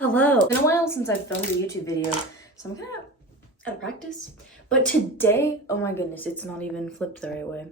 Hello. It's been a while since I've filmed a YouTube video, so I'm kind of out of practice. But today, oh my goodness, it's not even flipped the right way.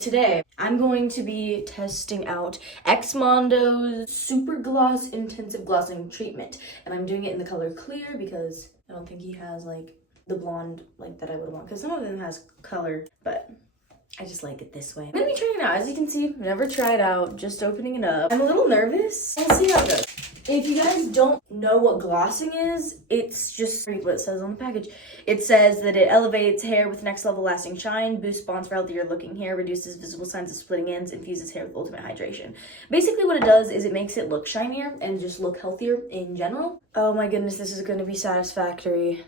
Today, I'm going to be testing out XMONDO's Super Gloss Intensive Glossing Treatment. And I'm doing it in the color clear because I don't think he has like the blonde like that I would want. Because some of them has color, but I just like it this way. I'm gonna be trying it out. As you can see, I've never tried out, just opening it up. I'm a little nervous. We'll see how it goes. If you guys don't know what glossing is, it's just what it says on the package. It says that it elevates hair with next level lasting shine, boosts bonds for healthier looking hair, reduces visible signs of splitting ends, infuses hair with ultimate hydration. Basically what it does is it makes it look shinier and just look healthier in general. Oh my goodness, this is gonna be satisfactory.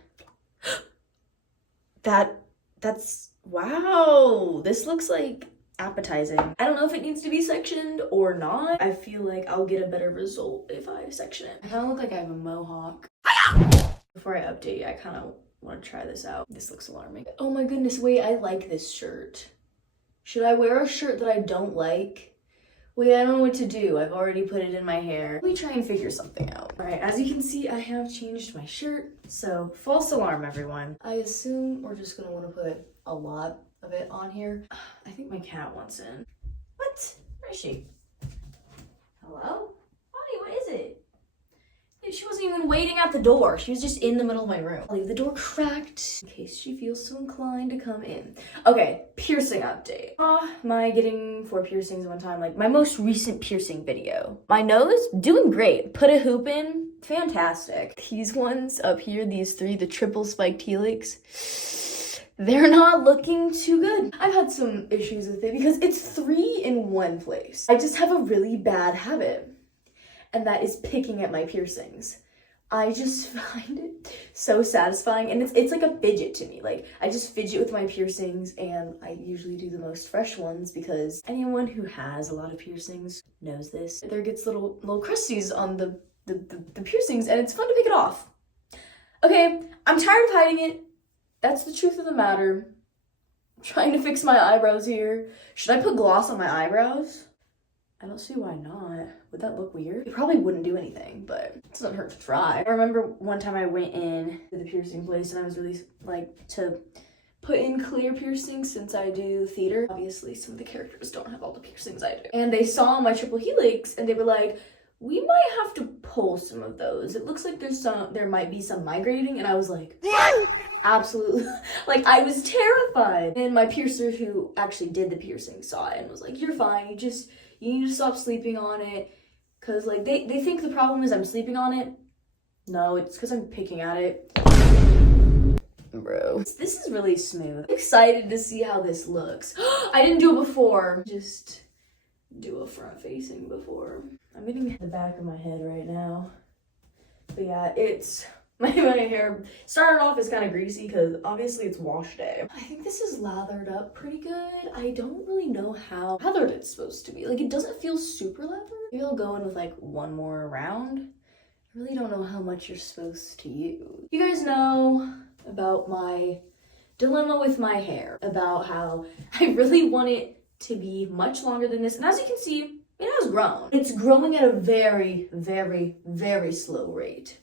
That's, wow, this looks like appetizing. I don't know if it needs to be sectioned or not. I feel like I'll get a better result if I section it. I kind of look like I have a mohawk. Before I update, I kind of want to try this out. This looks alarming. Oh my goodness, wait, I like this shirt. Should I wear a shirt that I don't like? Wait, I don't know what to do. I've already put it in my hair. Let me try and figure something out. All right, as you can see, I have changed my shirt. So false alarm, everyone. I assume we're just gonna want to put a lot of it on here. I think my cat wants in. What? Where is she? Hello? Bonnie, what is it? She wasn't even waiting at the door. She was just in the middle of my room. I'll leave the door cracked in case she feels so inclined to come in. Okay, piercing update. My getting 4 piercings in one time, like my most recent piercing video. My nose, doing great. Put a hoop in, fantastic. These ones up here, these 3, the triple spiked helix, they're not looking too good. I've had some issues with it because it's 3 in one place. I just have a really bad habit, and that is picking at my piercings. I just find it so satisfying, and it's like a fidget to me. Like, I just fidget with my piercings, and I usually do the most fresh ones because anyone who has a lot of piercings knows this. There gets little crusties on the piercings, and it's fun to pick it off. Okay, I'm tired of hiding it. That's the truth of the matter. I'm trying to fix my eyebrows here. Should I put gloss on my eyebrows? I don't see why not. Would that look weird? It probably wouldn't do anything, but it doesn't hurt to try. I remember one time I went in to the piercing place and I was really like to put in clear piercings since I do theater. Obviously, some of the characters don't have all the piercings I do. And they saw my triple helix and they were like, we might have to pull some of those. It looks like there might be some migrating. And I was like, absolutely. Like, I was terrified. And my piercer who actually did the piercing saw it and was like, you're fine. You need to stop sleeping on it. Cause like they think the problem is I'm sleeping on it. No, it's cause I'm picking at it. Bro, this is really smooth. I'm excited to see how this looks. I didn't do it before. Just do a front facing before. I'm getting the back of my head right now. But yeah, it's my hair started off as kind of greasy because obviously it's wash day. I think this is lathered up pretty good. I don't really know how lathered it's supposed to be. Like, it doesn't feel super lathered. Maybe I'll go in with like one more round. I really don't know how much you're supposed to use. You guys know about my dilemma with my hair, about how I really want it to be much longer than this. And as you can see, it has grown. It's growing at a very, very, very slow rate.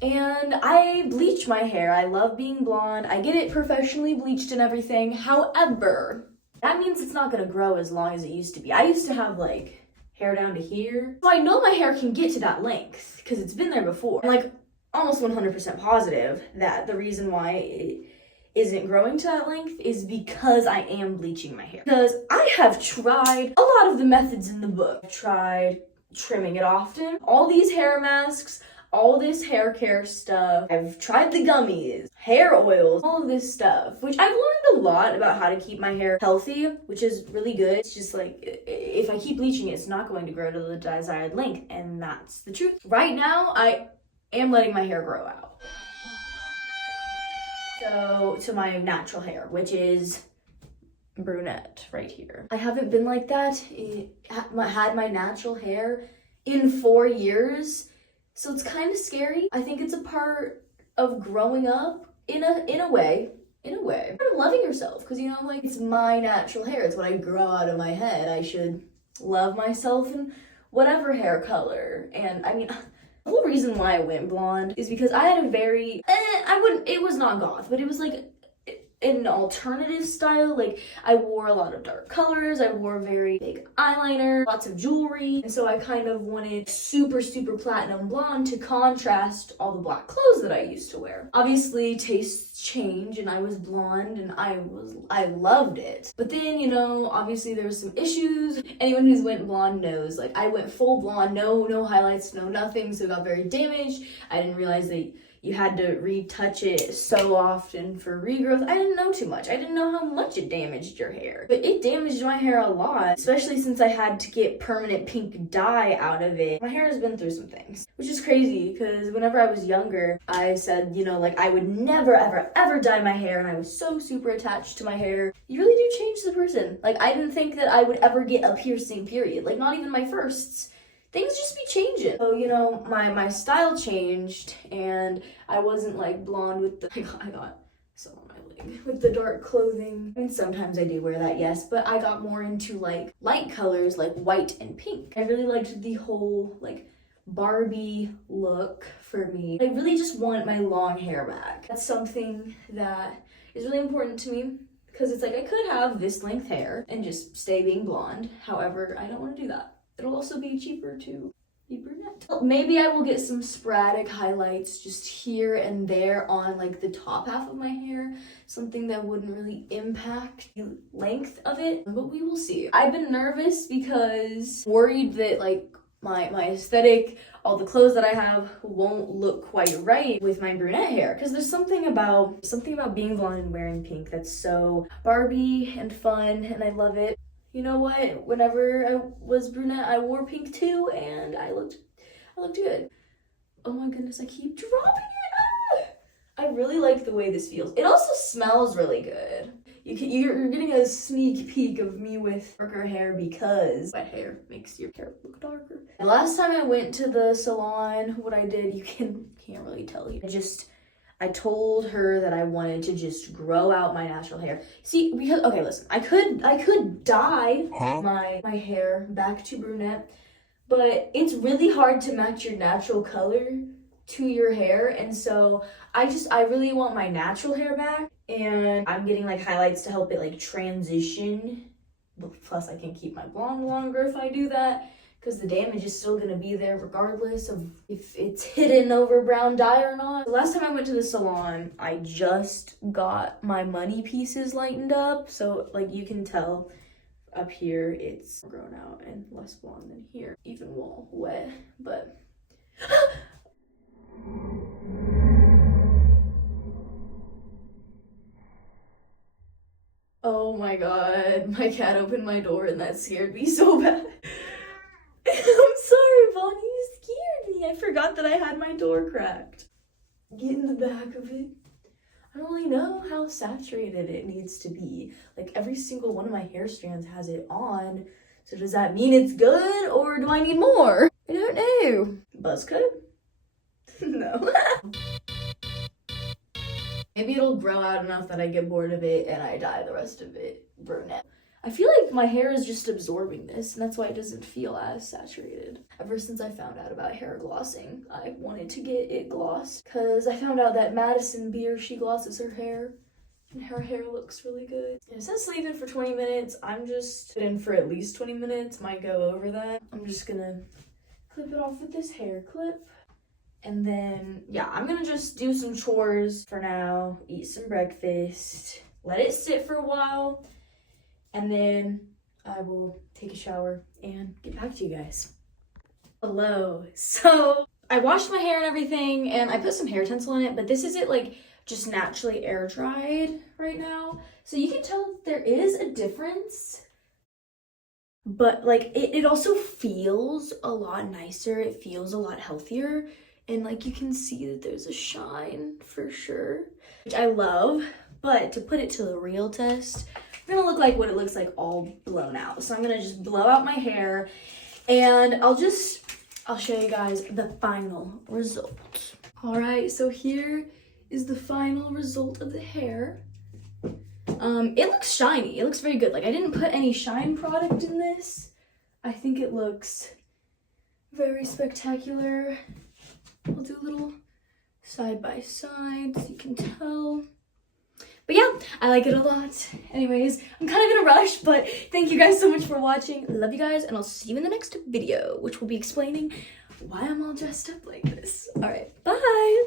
And I bleach my hair. I love being blonde. I get it professionally bleached and everything. However, that means it's not gonna grow as long as it used to be. I used to have like hair down to here. So I know my hair can get to that length because it's been there before. I'm like almost 100% positive that the reason why it isn't growing to that length is because I am bleaching my hair. Because I have tried a lot of the methods in the book. I've tried trimming it often, all these hair masks, all this hair care stuff. I've tried the gummies, hair oils, all of this stuff, which I've learned a lot about how to keep my hair healthy, which is really good. It's just like, if I keep bleaching it, it's not going to grow to the desired length, and that's the truth. Right now, I am letting my hair grow out. So, to my natural hair, which is brunette right here. I haven't been like that. Had my natural hair in 4 years. So it's kind of scary. I think it's a part of growing up in a way. Part of loving yourself, because, you know, like, it's my natural hair. It's what I grow out of my head. I should love myself in whatever hair color. And I mean, The whole reason why I went blonde is because I had a very, it was not goth, but it was like an alternative style. Like, I wore a lot of dark colors, I wore very big eyeliner, lots of jewelry, and so I kind of wanted super platinum blonde to contrast all the black clothes that I used to wear. Obviously tastes change, and I was blonde and I loved it, but then, you know, obviously there was some issues. Anyone who's went blonde knows, like, I went full blonde, no highlights, no nothing, so it got very damaged. I didn't realize that you had to retouch it so often for regrowth. I didn't know too much. I didn't know how much it damaged your hair. But it damaged my hair a lot, especially since I had to get permanent pink dye out of it. My hair has been through some things, which is crazy because whenever I was younger, I said, you know, like, I would never, ever dye my hair, and I was so super attached to my hair. You really do change the person. Like, I didn't think that I would ever get a piercing, period. Like, not even my firsts. Things just be changing. So, you know, my style changed, and I wasn't like blonde with the, I got some on my leg with the dark clothing. And sometimes I do wear that, yes, but I got more into like light colors like white and pink. I really liked the whole like Barbie look for me. I really just want my long hair back. That's something that is really important to me, because it's like I could have this length hair and just stay being blonde. However, I don't want to do that. It'll also be cheaper to be brunette. Maybe I will get some sporadic highlights just here and there on like the top half of my hair, something that wouldn't really impact the length of it, but we will see. I've been nervous because worried that like my aesthetic, all the clothes that I have won't look quite right with my brunette hair, because there's something about being blonde and wearing pink that's so Barbie and fun, and I love it. You know what? Whenever I was brunette, I wore pink too, and I looked good. Oh my goodness, I keep dropping it. I really like the way this feels. It also smells really good. You're getting a sneak peek of me with darker hair because wet hair makes your hair look darker. The last time I went to the salon, what I did, you can't really tell you. I told her that I wanted to just grow out my natural hair. See, because, okay, listen, I could dye my hair back to brunette, but it's really hard to match your natural color to your hair, and so I really want my natural hair back, and I'm getting like highlights to help it like transition. Plus I can keep my blonde longer if I do that, because the damage is still gonna be there regardless of if it's hidden over brown dye or not. The last time I went to the salon, I just got my money pieces lightened up. So like you can tell up here, it's grown out and less blonde than here, even while wet, but. Oh my God, my cat opened my door and that scared me so bad. I'm sorry, Bonnie, you scared me. I forgot that I had my door cracked. Get in the back of it. I don't really know how saturated it needs to be. Like, every single one of my hair strands has it on. So does that mean it's good, or do I need more? I don't know. Buzz cut? No. Maybe it'll grow out enough that I get bored of it and I dye the rest of it brunette. I feel like my hair is just absorbing this, and that's why it doesn't feel as saturated. Ever since I found out about hair glossing, I wanted to get it glossed, because I found out that Madison Beer, she glosses her hair, and her hair looks really good. And it says leave it for 20 minutes. I'm just in for at least 20 minutes, might go over that. I'm just gonna clip it off with this hair clip. And then, yeah, I'm gonna just do some chores for now, eat some breakfast, let it sit for a while, and then I will take a shower and get back to you guys. Hello. So I washed my hair and everything, and I put some hair tinsel in it, but this isn't like just naturally air dried right now. So you can tell there is a difference, but like it also feels a lot nicer. It feels a lot healthier. And like you can see that there's a shine for sure, which I love. But to put it to the real test, I'm gonna look like what it looks like all blown out. So I'm gonna just blow out my hair, and I'll show you guys the final result. All right, so here is the final result of the hair. It looks shiny. It looks very good. Like, I didn't put any shine product in this. I think it looks very spectacular. I'll do a little side by side so you can tell. But yeah, I like it a lot. Anyways, I'm kind of in a rush, but thank you guys so much for watching. Love you guys, and I'll see you in the next video, which will be explaining why I'm all dressed up like this. All right, bye.